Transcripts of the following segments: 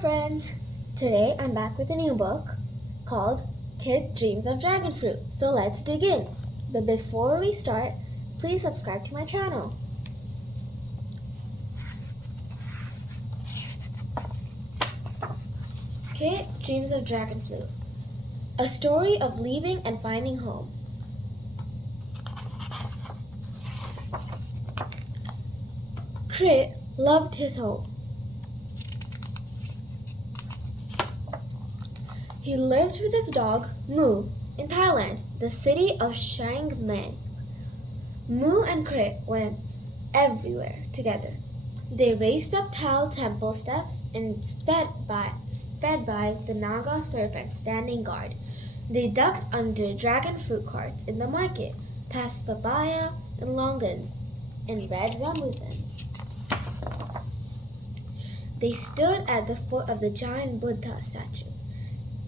friends! Today I'm back with a new book called Krit Dreams of Dragon Fruit. So let's dig in. But before we start, please subscribe to my channel. Krit Dreams of Dragon Fruit. A story of leaving and finding home. Krit loved his home. He lived with his dog, Moo, in Thailand, the city of Chiang Mai. Moo and Krit went everywhere together. They raced up tall temple steps and sped by the Naga serpent standing guard. They ducked under dragon fruit carts in the market, past papaya and longans and red rambutans. They stood at the foot of the giant Buddha statue,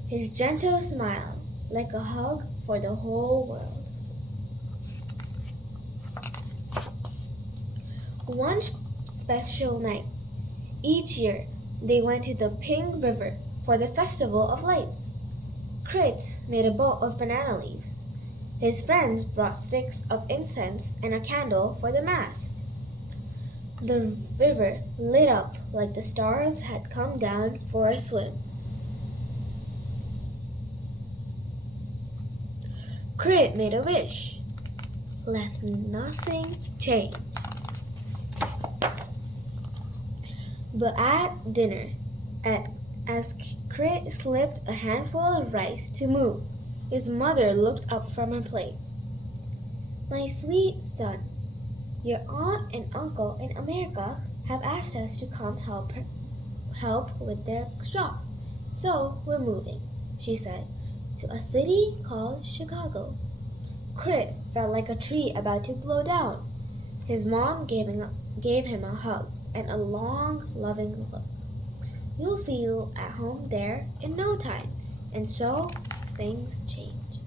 his gentle smile like a hug for the whole world. One special night, each year, they went to the Pink River for the Festival of Lights. Krit made a boat of banana leaves. His friends brought sticks of incense and a candle for the mast. The river lit up like the stars had come down for a swim. Krit made a wish. Let nothing change. But at dinner, as Krit slipped a handful of rice to Moo, his mother looked up from her plate. "My sweet son, your aunt and uncle in America have asked us to come help with their shop. So we're moving," she said, "to a city called Chicago." Krit felt like a tree about to blow down. His mom gave him a hug and a long, loving look. "You'll feel at home there in no time." And so things changed.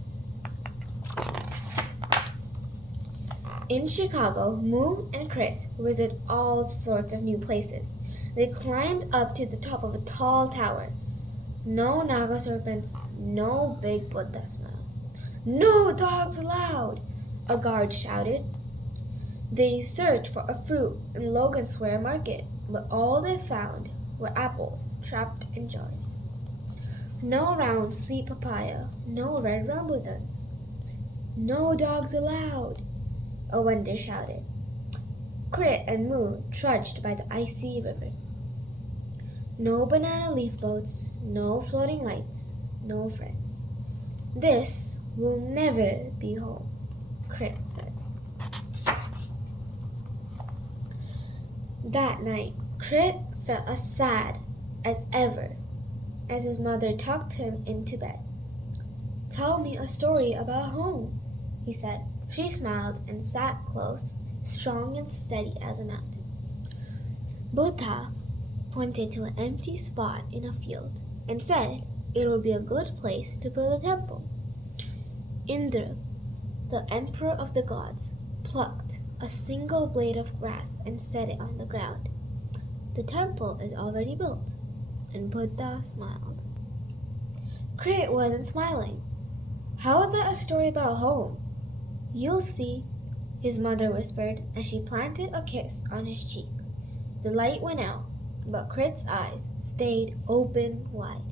In Chicago, Moo and Krit visited all sorts of new places. They climbed up to the top of a tall tower. No Naga serpents, no big Buddha smell. "No dogs allowed!" a guard shouted. They searched for a fruit in Logan Square Market, but all they found were apples trapped in jars. No round sweet papaya, no red rambutans. "No dogs allowed!" a vendor shouted. Krit and Moo trudged by the icy river. No banana leaf boats, no floating lights, no friends. "This will never be home," Krit said. That night, Krit felt as sad as ever as his mother tucked him into bed. "Tell me a story about home," he said. She smiled and sat close, strong and steady as a mountain. Buddha pointed to an empty spot in a field and said it would be a good place to build a temple. Indra, the emperor of the gods, plucked a single blade of grass and set it on the ground. "The temple is already built," and Buddha smiled. Krit wasn't smiling. "How is that a story about home?" "You'll see," his mother whispered as she planted a kiss on his cheek. The light went out, but Krit's eyes stayed open wide.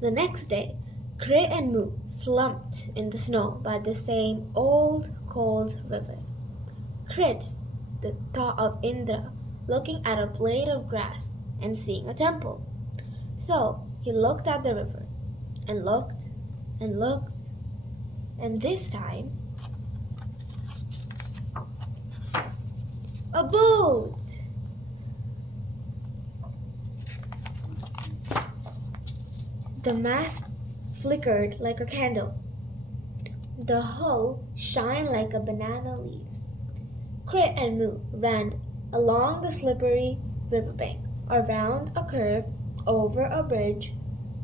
The next day, Krit and Moo slumped in the snow by the same old, cold river. Krit thought of Indra looking at a blade of grass and seeing a temple. So he looked at the river and looked and looked, and this time, a boat! The mast flickered like a candle. The hull shined like a banana leaves. Krit and Moo ran along the slippery riverbank, around a curve, over a bridge,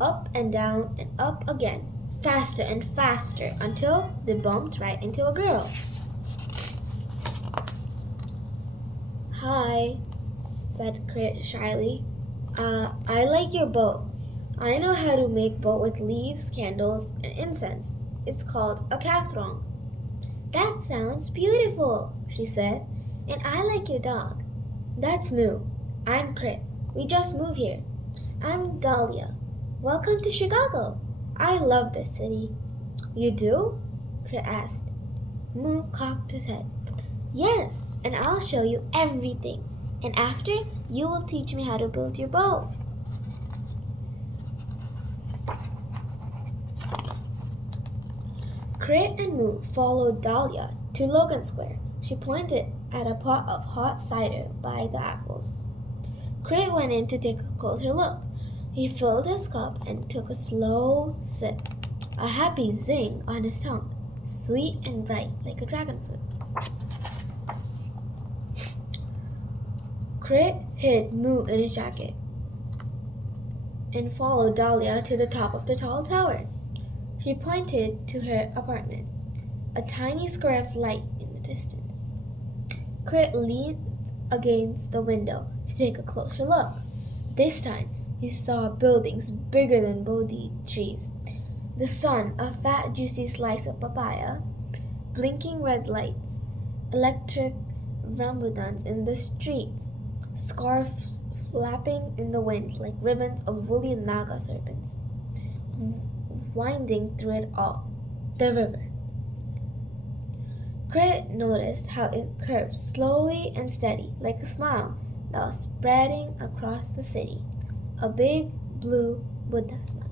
up and down and up again, faster and faster until they bumped right into a girl. "Hi," said Krit shyly. I like your boat. I know how to make boat with leaves, candles, and incense. It's called a kathrong. That sounds beautiful, she said. And I like your dog. That's Moo. I'm Krit. We just moved here. I'm Dahlia. Welcome to Chicago. I love this city. You do? Krit asked. Moo cocked his head. Yes, and I'll show you everything. And after, you will teach me how to build your boat. Krit and Moo followed Dahlia to Logan Square. She pointed at a pot of hot cider by the apples. Krit went in to take a closer look. He filled his cup and took a slow sip. A happy zing on his tongue, sweet and bright like a dragon fruit. Krit hid Moo in his jacket and followed Dahlia to the top of the tall tower. She pointed to her apartment, a tiny square of light in the distance. Krit leaned against the window to take a closer look. This time, he saw buildings bigger than Bodhi trees. The sun, a fat, juicy slice of papaya, blinking red lights, electric rambudans in the streets, scarves flapping in the wind like ribbons of woolly naga serpents. Winding through it all, the river. Krit noticed how it curved slowly and steady, like a smile that was spreading across the city, a big blue Buddha smile.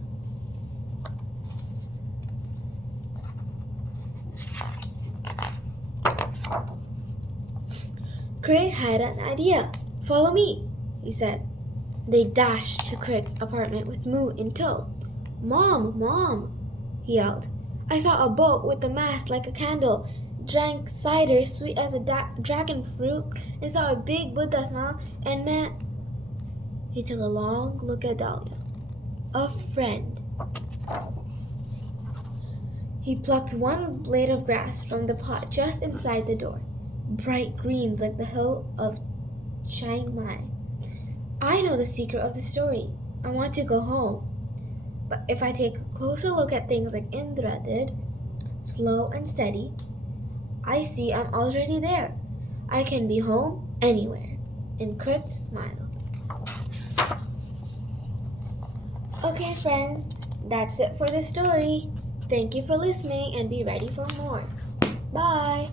Krit had an idea. Follow me, he said. They dashed to Krit's apartment with Moo in tow. Mom, Mom, he yelled. I saw a boat with a mast like a candle, drank cider sweet as a dragon fruit, and saw a big Buddha smile, and met... He took a long look at Dahlia. A friend. He plucked one blade of grass from the pot just inside the door, bright greens like the hill of Chiang Mai. I know the secret of the story. I want to go home. But if I take a closer look at things like Indra did, slow and steady, I see I'm already there. I can be home anywhere. And Krit smiled. Okay, friends, that's it for the story. Thank you for listening and be ready for more. Bye!